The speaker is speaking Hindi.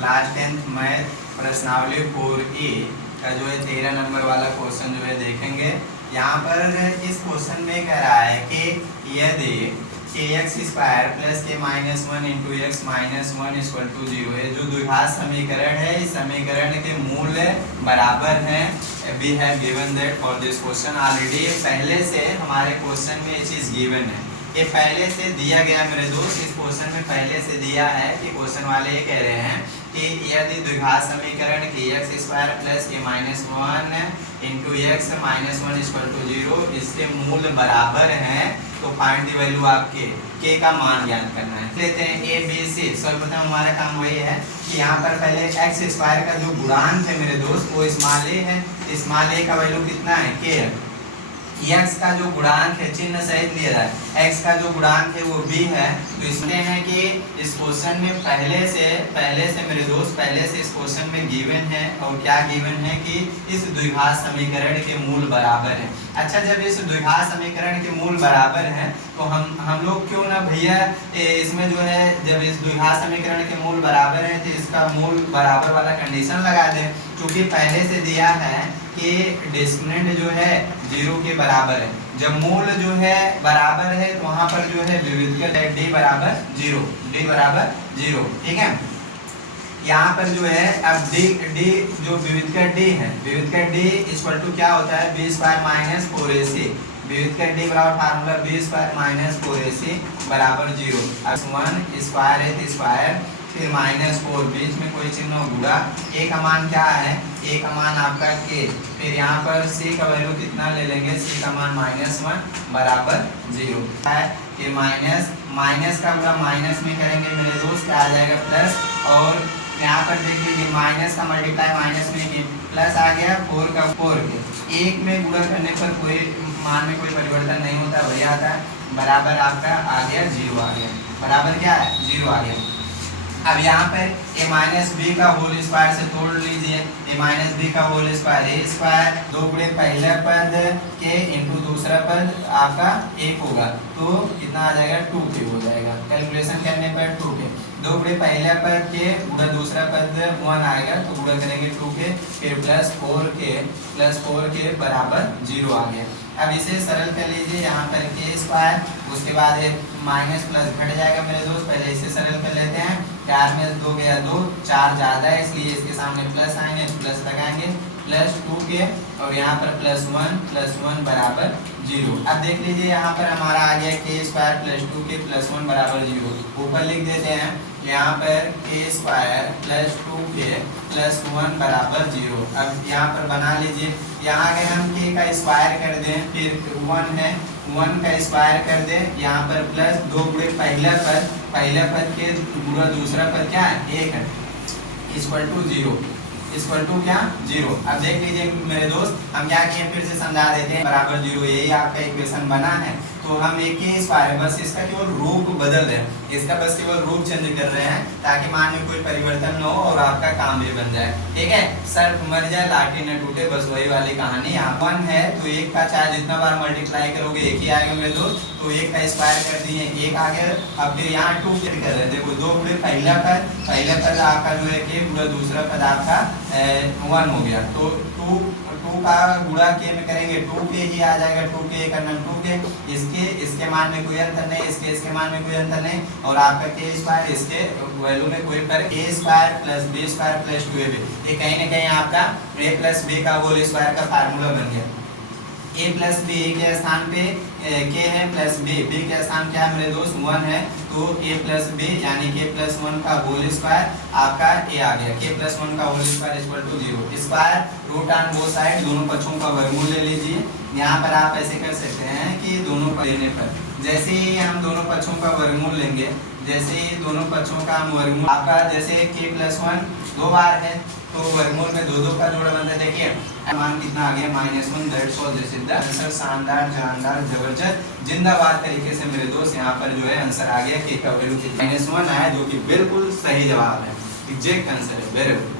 क्लास 10th मैथ प्रश्नावली 4A का जो है 13 नंबर वाला क्वेश्चन जो है देखेंगे। यहाँ पर इस क्वेश्चन में कह रहा है कि यदि kx square plus k minus 1 into x minus 1 equal to 0 है, जो द्विघात समीकरण है, इस समीकरण के मूल्य बराबर हैं। We have given that for this question. Already पहले से हमारे क्वेश्चन में ये चीज़ गिवन है, ये पहले से दिया गया मेरे दोस्त। इस क्वेश्चन में पहले से दिया है कि क्वेश्चन वाले ये कह रहे हैं कि यदि द्विघात समीकरण के x square plus k minus 1 into x minus 1 equal to 0 इसके मूल्य बराबर हैं, तो फाइंड दी वैल्यू आपके के का मान ज्ञात करना है। लेते हैं ए बी सी। सर्वप्रथम हमारा काम वही है कि यहाँ पर पहले एक्स स्क्वायर का जो गुणांक है मेरे दोस्त वो स्मॉल ए है। स्मॉल ए का वैल्यू कितना है के है। एक्स का जो गुणांक है चिन्ह सहित लिया जाए, एक्स का जो गुणांक है वो b है। तो इसमें है कि इस क्वेश्चन में पहले से मेरे दोस्त पहले से इस क्वेश्चन में गिवन है, और क्या गिवन है कि इस द्विघात समीकरण के मूल बराबर है। अच्छा, जब इस द्विघात समीकरण के मूल बराबर हैं तो हम लोग क्यों ना भैया इसमें जो है, जब इस द्विघात समीकरण के मूल बराबर है तो इसका मूल बराबर वाला कंडीशन लगा दें, क्योंकि पहले से दिया है कि डिस्क्रिमिनेंट जो है 0 के बराबर है। जब मूल जो है बराबर है तो वहां पर जो है विविधकर d बराबर 0, d बराबर 0, ठीक है। यहाँ पर जो है अब d जो विविधकर d है, विविधकर d इक्वल टू क्या होता है b square minus 4ac। विविधकर d बराबर formula b square minus 4ac बराबर 0। अब 1 स्क्वायर है तो स्क्वायर, फिर माइनस 4, बीच में कोई चिन्ह गुणा। ए का मान क्या है, ए का मान आपका के। फिर यहाँ पर c का वैल्यू कितना ले लेंगे, c का मान -1 बराबर 0 है। कि माइनस का मतलब माइनस में करेंगे मेरे दोस्त क्या आ जाएगा प्लस, और यहाँ पर देख लीजिए माइनस का मल्टीप्लाई माइनस में की प्लस आ गया, 4 का 4 के एक में गुणा करने पर कोई मान में कोई परिवर्तन नहीं होता, वही आता है बराबर आपका आ गया 0 आ गया, बराबर क्या है 0 आ गया। अब यहाँ पर a माइनस बी का होल स्क्वायर से तोड़ लीजिए, a माइनस बी का होल स्क्वायर ए स्क्वायर, 2 गुणे पहला पद के इंटू दूसरा पद आपका 1 होगा, तो कितना आ जाएगा 2k हो जाएगा। कैलकुलेशन करने पर 2k, 2 गुणे पहला पद के गुणा दूसरा पद 1 आएगा, तो गुणा करेंगे 2k, फिर प्लस 4k बराबर 0 आ गया। अब इसे सरल कर लीजिए, यहाँ पर के स्क्वायर, उसके बाद माइनस प्लस घट जाएगा मेरे दोस्त। पहले इसे सरल कर लेते हैं, 4 में 2 गया 2, 4 ज़्यादा है इसलिए इसके सामने प्लस आएंगे, प्लस लगाएंगे प्लस 2k, और यहाँ पर प्लस 1 बराबर 0। अब देख लीजिए यहाँ पर हमारा आ गया के स्क्वायर प्लस 2k प्लस 1 बराबर 0। ऊपर लिख देते हैं यहाँ पर के स्क्वायर प्लस 2k प्लस 1 बराबर 0। अब यहाँ पर बना लीजिए, यहाँ अगर हम k का स्क्वायर कर दें, फिर 1 है 1 का स्क्वायर कर दें, यहाँ पर प्लस 2 गुणे पहला पद के गुणा दूसरा पद क्या है 1 है, इक्वल टू 0, इक्वल टू क्या 0। अब देख लीजिए मेरे दोस्त, हम क्या किए फिर से समझा देते हैं, बराबर 0 यही आपका इक्वेशन बना है। तो हम एक के स्क्वायर बस इसका केवल रूप बदल रहे हैं, इसका बस केवल रूप चेंज कर रहे हैं ताकि मान में कोई परिवर्तन न हो और आपका काम भी बन जाए, ठीक है। सर्प मर जाए लाठी न टूटे, बस वही वाली कहानी। यहाँ 1 है तो 1 का चाहे जितना बार मल्टीप्लाई करोगे 1 ही आएगा मेरे दोस्त, तो 1 का स्क्वायर कर दिए 1 आ गया। अब फिर यहाँ 2 कर रहे हैं, देखो 2 गुणे पहला पद आपका जो है के गुणा दूसरा पद आपका 1 हो गया, तो 2 का गुणा के में करेंगे 2k ही आ जाएगा, 2k करना 2k, इसके मान में कोई अंतर नहीं, इसके मान में कोई अंतर नहीं, और आपका के स्क्वायर इसके वैल्यू में कोई फर्क, a square plus b square plus 2ab, ये कहीं ना कहीं आपका a प्लस b का होल स्क्वायर का फार्मूला बन गया। a प्लस बी के स्थान पे k है प्लस b के स्थान क्या है मेरे दोस्त 1 है, तो a प्लस बी यानी k प्लस 1 का होल स्क्वायर आपका a आ गया, k प्लस 1 का whole square equal to 0। Square root on both side, दोनों पक्षों का वर्गमूल ले लीजिए। यहाँ पर आप ऐसे कर सकते हैं कि दोनों पर लेने पर जैसे ही हम दोनों पक्षों का वर्गमूल लेंगे, जैसे ही दोनों पक्षों का हम वर्गमूल आपका जैसे k प्लस 1 2 बार है तो वर्गमूल में 2 का जोड़ा बनता है। देखिए मान कितना आ गया -1, that's all. This is the answer. शानदार, जानदार, जबरदस्त, जिंदाबाद तरीके से मेरे दोस्त यहाँ पर जो है आंसर आ गया, k का वैल्यू -1 आया, जो कि बिल्कुल सही जवाब है, एग्जैक्ट आंसर है, वेरी गुड।